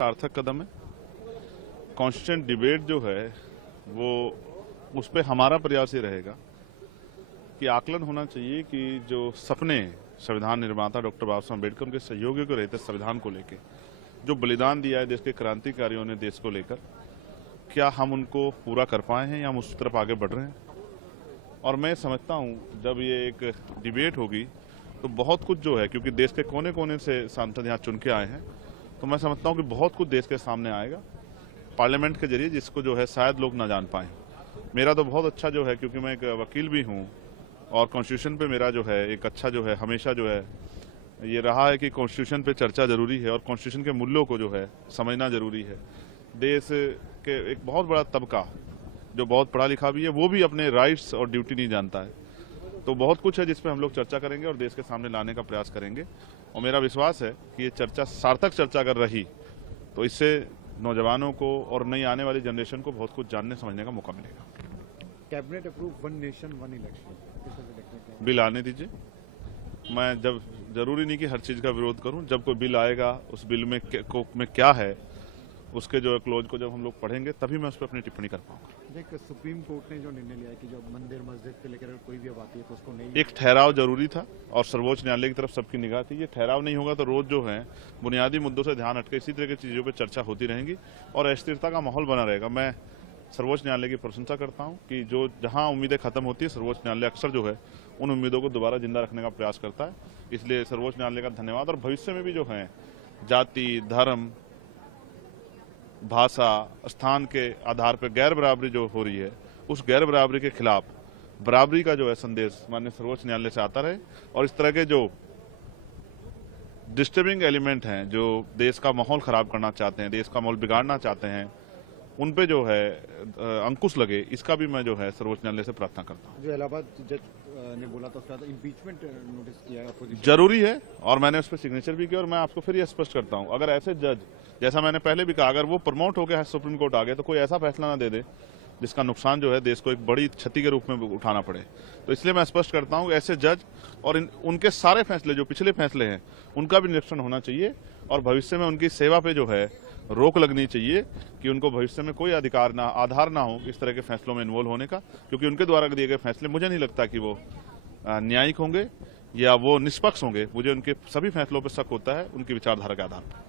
सार्थक कदम है। Constituent debate जो है वो उस पर हमारा प्रयास ये रहेगा कि आकलन होना चाहिए कि जो सपने संविधान निर्माता डॉक्टर बाबा साहब अम्बेडकर उनके सहयोगियों को रहते संविधान को लेकर, जो बलिदान दिया है देश के क्रांतिकारियों ने देश को लेकर, क्या हम उनको पूरा कर पाए हैं या हम उस तरफ आगे बढ़ रहे हैं। और मैं समझता हूँ जब ये एक डिबेट होगी तो बहुत कुछ जो है, क्योंकि देश के कोने कोने से सांसद यहाँ चुन के आए हैं, तो मैं समझता हूँ कि बहुत कुछ देश के सामने आएगा पार्लियामेंट के जरिए, जिसको जो है शायद लोग ना जान पाए। मेरा तो बहुत अच्छा जो है, क्योंकि मैं एक वकील भी हूँ और कॉन्स्टिट्यूशन पे मेरा जो है एक अच्छा जो है हमेशा जो है ये रहा है कि कॉन्स्टिट्यूशन पे चर्चा जरूरी है और कॉन्स्टिट्यूशन के मूल्यों को जो है समझना जरूरी है। देश के एक बहुत बड़ा तबका जो बहुत पढ़ा लिखा भी है वो भी अपने राइट्स और ड्यूटी नहीं जानता है। तो बहुत कुछ है जिस पे हम लोग चर्चा करेंगे और देश के सामने लाने का प्रयास करेंगे। और मेरा विश्वास है कि ये चर्चा सार्थक चर्चा अगर रही तो इससे नौजवानों को और नई आने वाली जनरेशन को बहुत कुछ जानने समझने का मौका मिलेगा। Cabinet approve one nation one election bill आने दीजिए। मैं जब जरूरी नहीं कि हर चीज का विरोध करूं, जब कोई बिल आएगा उस बिल में क्या है उसके जो क्लोज को जब हम लोग पढ़ेंगे तभी मैं उस पर अपनी टिप्पणी कर पाऊंगा। एक सुप्रीम कोर्ट ने जो निर्णय लिया कि जो मंदिर मस्जिद पे लेकर कोई भी अब आती है तो उसको नहीं, एक ठहराव जरूरी था और सर्वोच्च न्यायालय की तरफ सबकी निगाह थी। ये ठहराव नहीं होगा तो रोज जो है बुनियादी मुद्दों से ध्यान हटके इसी तरह की चीजों पर चर्चा होती रहेगी और अस्थिरता का माहौल बना रहेगा। मैं सर्वोच्च न्यायालय की प्रशंसा करता हूं कि जो जहां उम्मीदें खत्म होती है सर्वोच्च न्यायालय अक्सर जो है उन उम्मीदों को दोबारा जिंदा रखने का प्रयास करता है। इसलिए सर्वोच्च न्यायालय का धन्यवाद। और भविष्य में भी जो है जाति, धर्म, भाषा, स्थान के आधार पर गैर बराबरी जो हो रही है उस गैर बराबरी के खिलाफ बराबरी का जो है संदेश माननीय सर्वोच्च न्यायालय से आता रहे और इस तरह के जो डिस्टर्बिंग एलिमेंट हैं जो देश का माहौल खराब करना चाहते हैं, देश का माहौल बिगाड़ना चाहते हैं, उन पे जो है अंकुश लगे, इसका भी मैं जो है सर्वोच्च न्यायालय से प्रार्थना करता हूँ। जो इलाहाबाद जज ने बोला था उसके बाद इम्पीचमेंट नोटिस किया है जरूरी है और मैंने उस पर सिग्नेचर भी किया। और मैं आपको फिर ये स्पष्ट करता हूँ, अगर ऐसे जज, जैसा मैंने पहले भी कहा, अगर वो प्रमोट हो गया सुप्रीम कोर्ट आ गए तो कोई ऐसा फैसला ना दे दे जिसका नुकसान जो है देश को एक बड़ी क्षति के रूप में उठाना पड़े। तो इसलिए मैं स्पष्ट करता हूँ ऐसे जज और उनके सारे फैसले जो पिछले फैसले हैं उनका भी निरीक्षण होना चाहिए और भविष्य में उनकी सेवा पे जो है रोक लगनी चाहिए कि उनको भविष्य में कोई आधार ना हो इस तरह के फैसलों में इन्वॉल्व होने का, क्योंकि उनके द्वारा दिए गए फैसले मुझे नहीं लगता कि वो न्यायिक होंगे या वो निष्पक्ष होंगे। मुझे उनके सभी फैसलों पर शक होता है उनकी विचारधारा के आधार पर।